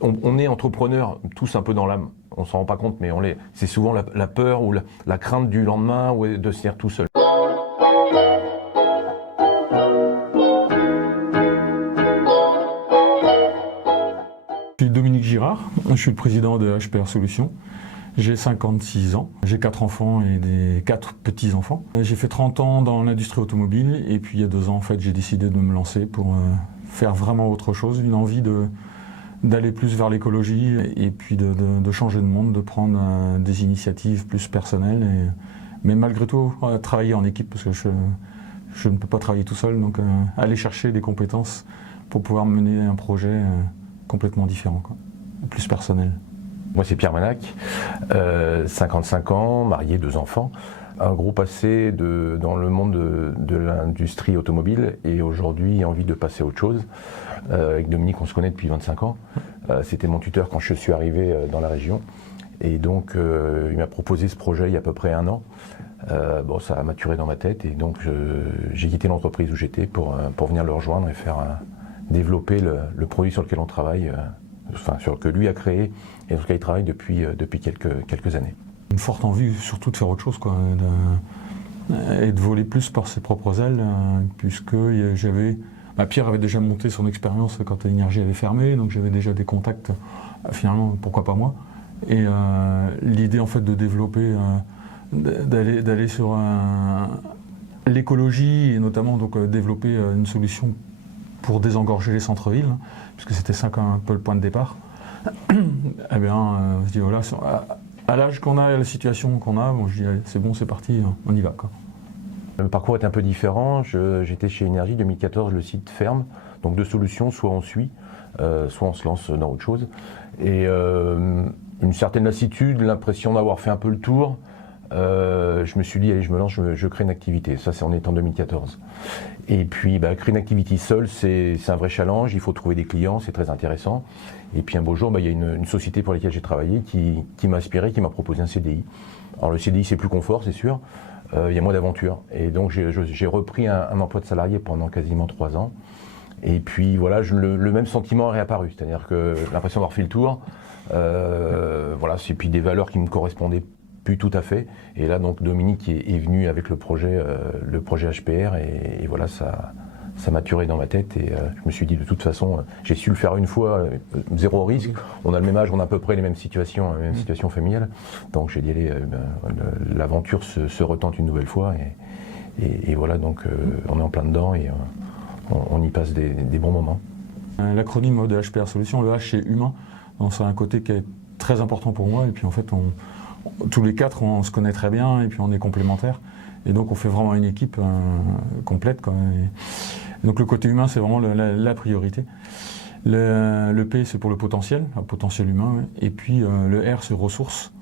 on est entrepreneurs tous un peu dans l'âme. On s'en rend pas compte, mais on l'est. C'est souvent la peur ou la crainte du lendemain ou de se tenir tout seul. Je suis Dominique Girard, je suis le président de HPR Solutions. J'ai 56 ans, j'ai 4 enfants et 4 petits-enfants. J'ai fait 30 ans dans l'industrie automobile et puis il y a 2 ans en fait j'ai décidé de me lancer pour faire vraiment autre chose, une envie d'aller plus vers l'écologie et puis de changer de monde, de prendre des initiatives plus personnelles, mais malgré tout travailler en équipe parce que je ne peux pas travailler tout seul, donc aller chercher des compétences pour pouvoir mener un projet complètement différent, quoi, plus personnel. Moi c'est Pierre Manac, 55 ans, marié, 2 enfants, un gros passé dans le monde de l'industrie automobile et aujourd'hui envie de passer à autre chose. Avec Dominique on se connaît depuis 25 ans, c'était mon tuteur quand je suis arrivé dans la région et donc il m'a proposé ce projet il y a à peu près 1 an. Bon, ça a maturé dans ma tête et donc j'ai quitté l'entreprise où j'étais pour venir le rejoindre et faire développer le produit sur lequel on travaille, sur que lui a créé et sur lequel il travaille depuis quelques années. Une forte envie surtout de faire autre chose, quoi, et de voler plus par ses propres ailes, puisque Pierre avait déjà monté son expérience quand l'énergie avait fermé, donc j'avais déjà des contacts, finalement pourquoi pas moi, et l'idée en fait de développer, d'aller sur l'écologie et notamment donc développer une solution pour désengorger les centres-villes, puisque c'était ça un peu le point de départ. Eh bien, je dis voilà, à l'âge qu'on a et à la situation qu'on a, bon, je dis allez, c'est bon, c'est parti, on y va, quoi. Le parcours est un peu différent. J'étais chez Énergie 2014, le site ferme, donc 2 solutions, soit on suit, soit on se lance dans autre chose. Et une certaine lassitude, l'impression d'avoir fait un peu le tour. Je me suis dit, allez, je me lance, je crée une activité. Ça, on est en 2014. Et puis, créer une activité seule, c'est un vrai challenge. Il faut trouver des clients, c'est très intéressant. Et puis, un beau jour, il y a une société pour laquelle j'ai travaillé qui m'a inspiré, qui m'a proposé un CDI. Alors, le CDI, c'est plus confort, c'est sûr. Il y a moins d'aventure. Et donc, j'ai repris un emploi de salarié pendant quasiment 3 ans. Et puis, voilà, le même sentiment est réapparu. C'est-à-dire que j'ai l'impression d'avoir fait le tour. Voilà, c'est puis des valeurs qui me correspondaient plus tout à fait. Et là, donc, Dominique est venu avec le projet HPR et voilà, ça maturait dans ma tête et je me suis dit de toute façon, j'ai su le faire une fois, 0 risque. On a le même âge, on a à peu près les mêmes situations familiales. Donc j'ai dit, allez, l'aventure se retente une nouvelle fois et voilà, donc on est en plein dedans et on y passe des bons moments. L'acronyme de HPR Solutions, le H c'est humain, donc c'est un côté qui est très important pour moi et puis en fait tous les 4 on se connaît très bien et puis on est complémentaires et donc on fait vraiment une équipe complète, quoi. Et donc le côté humain c'est vraiment la priorité. Le P c'est pour le potentiel humain, ouais. Et puis le R c'est ressources,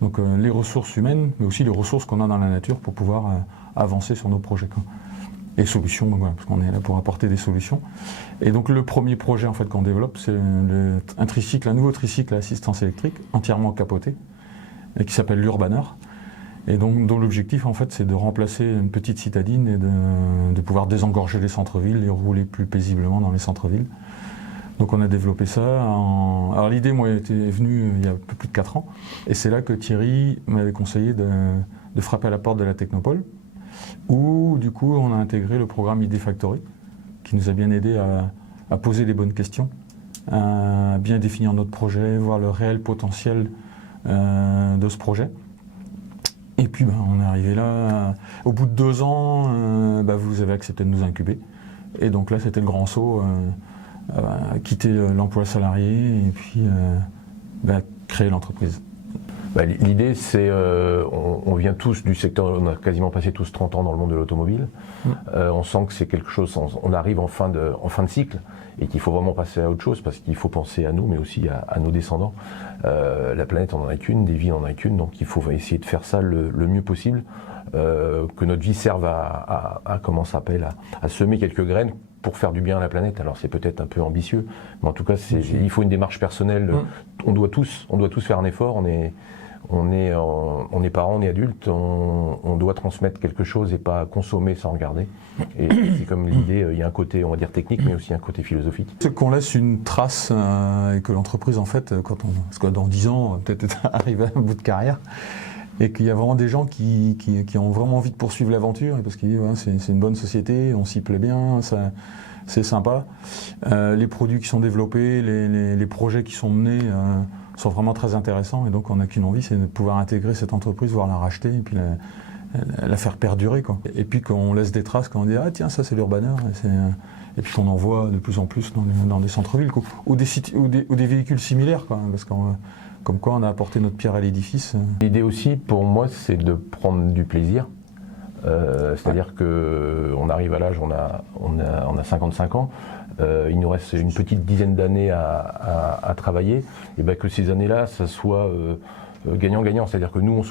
donc les ressources humaines mais aussi les ressources qu'on a dans la nature pour pouvoir avancer sur nos projets, quoi. Et solutions, donc voilà, parce qu'on est là pour apporter des solutions. Et donc le premier projet en fait qu'on développe c'est un nouveau tricycle à assistance électrique entièrement capoté et qui s'appelle l'Urbaner. Et donc dont l'objectif en fait c'est de remplacer une petite citadine et de pouvoir désengorger les centres-villes et rouler plus paisiblement dans les centres-villes. Donc on a développé ça. Alors l'idée moi est venue il y a un peu plus de 4 ans et c'est là que Thierry m'avait conseillé de frapper à la porte de la Technopole où du coup on a intégré le programme ID Factory qui nous a bien aidé à poser les bonnes questions, à bien définir notre projet, voir le réel potentiel de ce projet. Et puis on est arrivé là, au bout de 2 ans, vous avez accepté de nous incuber. Et donc là c'était le grand saut, quitter l'emploi salarié et puis créer l'entreprise. L'idée c'est, on vient tous du secteur, on a quasiment passé tous 30 ans dans le monde de l'automobile. On sent que c'est quelque chose, on arrive en fin de cycle et qu'il faut vraiment passer à autre chose parce qu'il faut penser à nous mais aussi à nos descendants. La planète on en a qu'une, des vies on en a qu'une, donc il faut essayer de faire ça le mieux possible, que notre vie serve à semer quelques graines pour faire du bien à la planète. Alors c'est peut-être un peu ambitieux, mais en tout cas il faut une démarche personnelle. On doit tous faire un effort. on est parents, on est adultes, on doit transmettre quelque chose et pas consommer sans regarder. Et c'est comme l'idée, il y a un côté, on va dire, technique, mais aussi un côté philosophique. C'est qu'on laisse une trace et que l'entreprise, en fait, parce que dans 10 ans, peut-être arriver à un bout de carrière, et qu'il y a vraiment des gens qui ont vraiment envie de poursuivre l'aventure, parce qu'ils disent voilà, c'est une bonne société, on s'y plaît bien, c'est sympa. Les produits qui sont développés, les projets qui sont menés sont vraiment très intéressants, et donc on n'a qu'une envie, c'est de pouvoir intégrer cette entreprise, voire la racheter, et puis la faire perdurer, quoi. Et puis qu'on laisse des traces, quand on dit ah tiens, ça c'est l'Urbaner, et puis qu'on en voit de plus en plus dans des centres-villes, quoi. Ou des véhicules similaires, quoi, parce qu'on comme quoi on a apporté notre pierre à l'édifice. L'idée aussi pour moi c'est de prendre du plaisir, c'est-à-dire qu'on arrive à l'âge, on a 55 ans, il nous reste une petite dizaine d'années à travailler, et ben que ces années-là ça soit gagnant-gagnant, c'est-à-dire que nous on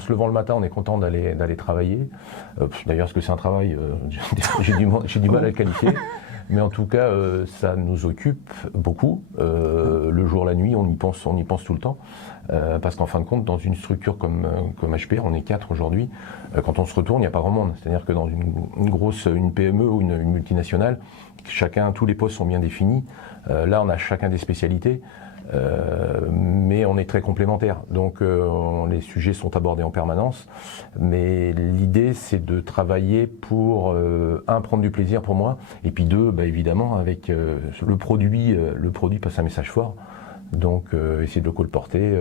se levant le matin, on est content d'aller travailler. D'ailleurs, est-ce que c'est un travail, j'ai du mal à le qualifier. Mais en tout cas, ça nous occupe beaucoup. Le jour, la nuit, on y pense tout le temps. Parce qu'en fin de compte, dans une structure comme HPR, on est 4 aujourd'hui. Quand on se retourne, il n'y a pas grand monde. C'est-à-dire que dans une PME ou une multinationale, tous les postes sont bien définis. Là, on a chacun des spécialités. Mais on est très complémentaires, donc les sujets sont abordés en permanence, mais l'idée c'est de travailler pour prendre du plaisir pour moi, et puis deux, évidemment avec le produit passe un message fort, donc essayer de le colporter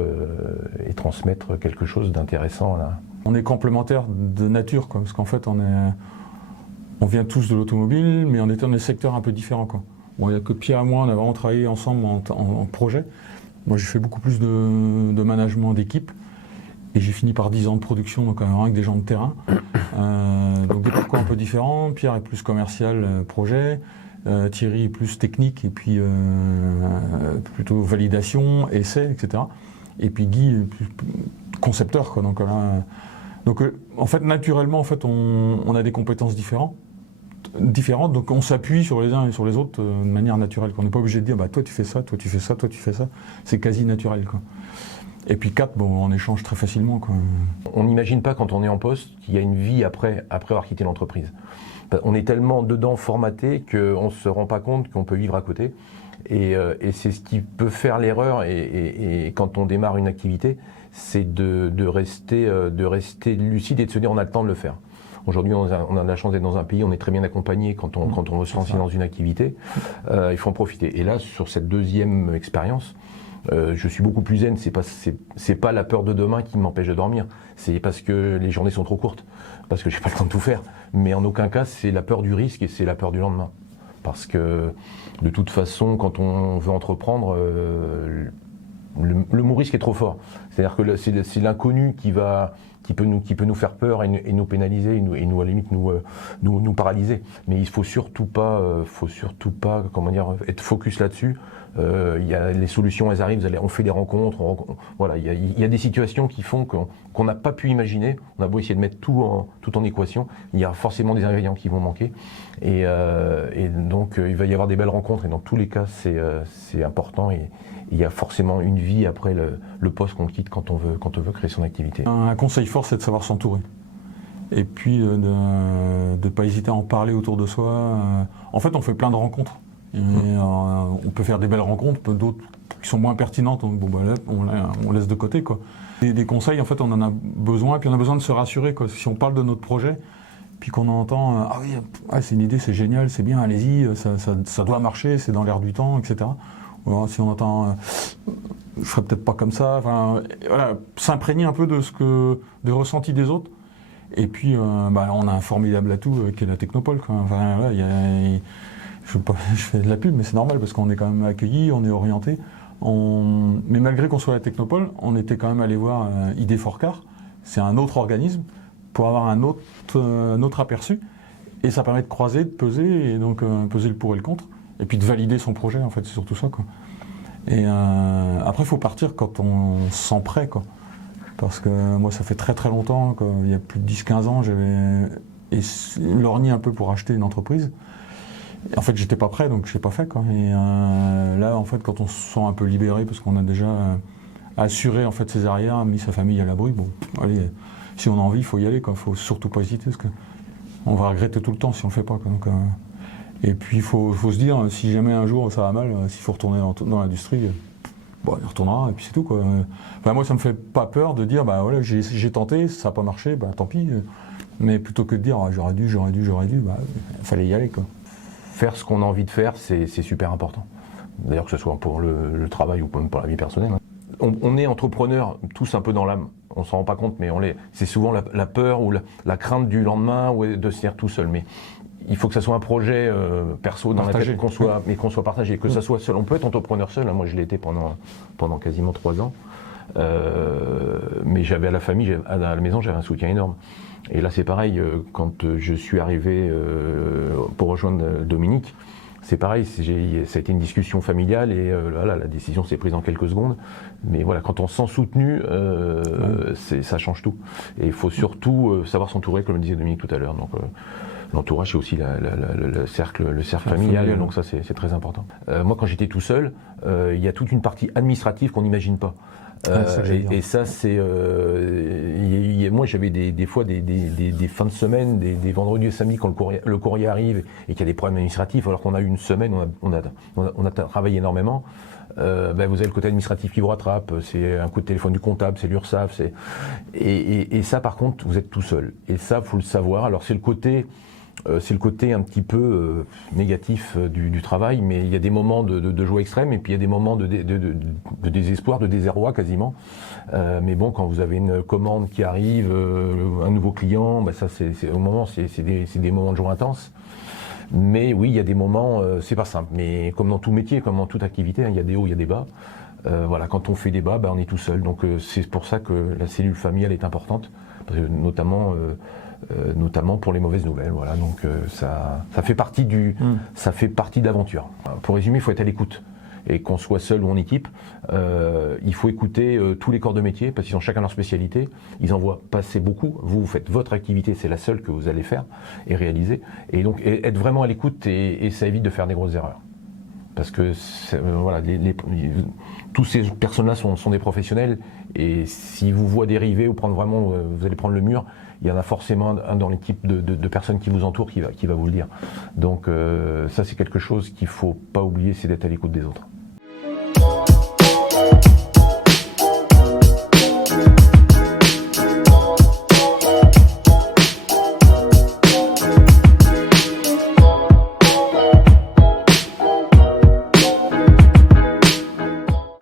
et transmettre quelque chose d'intéressant là. On est complémentaires de nature, quoi, parce qu'en fait on vient tous de l'automobile, mais on est dans des secteurs un peu différents, quoi. Bon, il n'y a que Pierre et moi, on a vraiment travaillé ensemble en projet. Moi, j'ai fait beaucoup plus de management d'équipe. Et j'ai fini par 10 ans de production, donc avec des gens de terrain. Donc des parcours un peu différents. Pierre est plus commercial, projet. Thierry est plus technique, et puis plutôt validation, essai, etc. Et puis Guy est plus concepteur, quoi. Donc en fait, naturellement, en fait, on a des compétences différentes, donc on s'appuie sur les uns et sur les autres de manière naturelle. On n'est pas obligé de dire toi tu fais ça, toi tu fais ça, toi tu fais ça. C'est quasi naturel, quoi. Et puis 4, on échange très facilement, quoi. On n'imagine pas quand on est en poste qu'il y a une vie après avoir quitté l'entreprise. On est tellement dedans formaté qu'on ne se rend pas compte qu'on peut vivre à côté. Et c'est ce qui peut faire l'erreur et quand on démarre une activité, c'est de rester lucide et de se dire on a le temps de le faire. Aujourd'hui, on a la chance d'être dans un pays, on est très bien accompagné quand on veut se lancer dans une activité. Il faut en profiter. Et là, sur cette deuxième expérience, je suis beaucoup plus zen. C'est pas la peur de demain qui m'empêche de dormir. C'est parce que les journées sont trop courtes, parce que j'ai pas le temps de tout faire. Mais en aucun cas, c'est la peur du risque et c'est la peur du lendemain. Parce que de toute façon, quand on veut entreprendre, le mot risque est trop fort. C'est-à-dire que c'est l'inconnu qui peut nous faire peur et nous pénaliser et nous à la limite nous paralyser. Mais il faut surtout pas être focus là-dessus. Les solutions, elles arrivent, on fait des rencontres, voilà, il y a des situations qui font qu'on n'a pas pu imaginer. On a beau essayer de mettre tout en équation, il y a forcément des ingrédients qui vont manquer. Et donc il va y avoir des belles rencontres, et dans tous les cas c'est important, et il y a forcément une vie après le poste qu'on quitte quand on veut créer son activité. Un conseil fort, c'est de savoir s'entourer. Et puis de ne pas hésiter à en parler autour de soi. En fait, on fait plein de rencontres. Et, on peut faire des belles rencontres, d'autres qui sont moins pertinentes, on laisse de côté, quoi. Et des conseils, en fait, on en a besoin, et puis on a besoin de se rassurer, quoi. Si on parle de notre projet, puis qu'on entend ah oui, c'est une idée, c'est génial, c'est bien, allez-y, ça doit marcher, c'est dans l'air du temps, etc. Ou alors, si on entend je ferais peut-être pas comme ça, enfin, voilà, s'imprégner un peu des ressentis des autres. Et puis on a un formidable atout qui est la Technopole, quoi. Enfin, voilà, je fais de la pub, mais c'est normal parce qu'on est quand même accueillis, on est orienté. Mais malgré qu'on soit à la Technopole, on était quand même allé voir ID Forecar. C'est un autre organisme pour avoir un autre aperçu. Et ça permet de croiser, de peser, et donc peser le pour et le contre. Et puis de valider son projet, en fait, c'est surtout ça, quoi. Et après, il faut partir quand on se sent prêt, quoi. Parce que moi, ça fait très très longtemps, quoi. Il y a plus de 10-15 ans, j'avais lorgné un peu pour acheter une entreprise. En fait, j'étais pas prêt, donc je l'ai pas fait, quoi. Et là, en fait, quand on se sent un peu libéré, parce qu'on a déjà assuré en fait ses arrières, mis sa famille à l'abri. Bon, allez, si on a envie, il faut y aller, il ne faut surtout pas hésiter, parce qu'on va regretter tout le temps si on ne le fait pas, quoi. Donc, et puis il faut se dire, si jamais un jour ça va mal, s'il faut retourner dans l'industrie, bon, il retournera et puis c'est tout, quoi. Enfin, moi ça me fait pas peur de dire, bah voilà, j'ai tenté, ça n'a pas marché, bah tant pis. Mais plutôt que de dire, ah, j'aurais dû, bah, il fallait y aller, quoi. Faire ce qu'on a envie de faire, c'est super important. D'ailleurs, que ce soit pour le travail ou même pour la vie personnelle. On est entrepreneurs tous un peu dans l'âme. On s'en rend pas compte, mais on l'est. C'est souvent la peur ou la crainte du lendemain ou de se dire tout seul. Mais il faut que ça soit un projet perso dans Partagé. la tête, mais qu'on soit partagé, que ça soit seul. On peut être entrepreneur seul. Moi, je l'ai été pendant quasiment 3 ans. Mais j'avais à la famille, à la maison, j'avais un soutien énorme. Et là, c'est pareil. Quand je suis arrivé pour rejoindre Dominique, c'est pareil. Ça a été une discussion familiale et voilà, la décision s'est prise en quelques secondes. Mais voilà, quand on se sent soutenu, ça change tout. Et il faut surtout savoir s'entourer, comme le disait Dominique tout à l'heure. Donc, l'entourage, c'est aussi le cercle familial, donc ça c'est très important. Moi, quand j'étais tout seul, il y a toute une partie administrative qu'on n'imagine pas. Et ça, c'est. Moi, j'avais des fois des fins de semaine, des vendredis et samedis quand le courrier arrive et qu'il y a des problèmes administratifs, alors qu'on a eu une semaine, on a travaillé énormément. Vous avez le côté administratif qui vous rattrape, c'est un coup de téléphone du comptable, c'est l'URSSAF, et ça, par contre, vous êtes tout seul. Et ça, faut le savoir. Alors, c'est le côté un petit peu négatif du travail, mais il y a des moments de joie extrême et puis il y a des moments de désespoir, de désarroi quasiment. Mais bon, quand vous avez une commande qui arrive, un nouveau client, ça c'est des moments de joie intense. Mais oui, il y a des moments, c'est pas simple. Mais comme dans tout métier, comme dans toute activité, il y a des hauts, il y a des bas. Voilà, quand on fait des bas, on est tout seul. Donc c'est pour ça que la cellule familiale est importante, parce que notamment pour les mauvaises nouvelles. Voilà, donc ça fait partie ça fait partie de l'aventure. Pour résumer, il faut être à l'écoute. Et qu'on soit seul ou en équipe, il faut écouter tous les corps de métier, parce qu'ils ont chacun leur spécialité. Ils en voient passer beaucoup. Vous faites votre activité, c'est la seule que vous allez faire et réaliser. Et donc être vraiment à l'écoute, et ça évite de faire des grosses erreurs. Parce que voilà, tous ces personnes-là sont des professionnels, et si vous voient dériver ou vous allez prendre le mur, il y en a forcément un dans l'équipe de personnes qui vous entourent qui va vous le dire. Donc ça, c'est quelque chose qu'il ne faut pas oublier, c'est d'être à l'écoute des autres.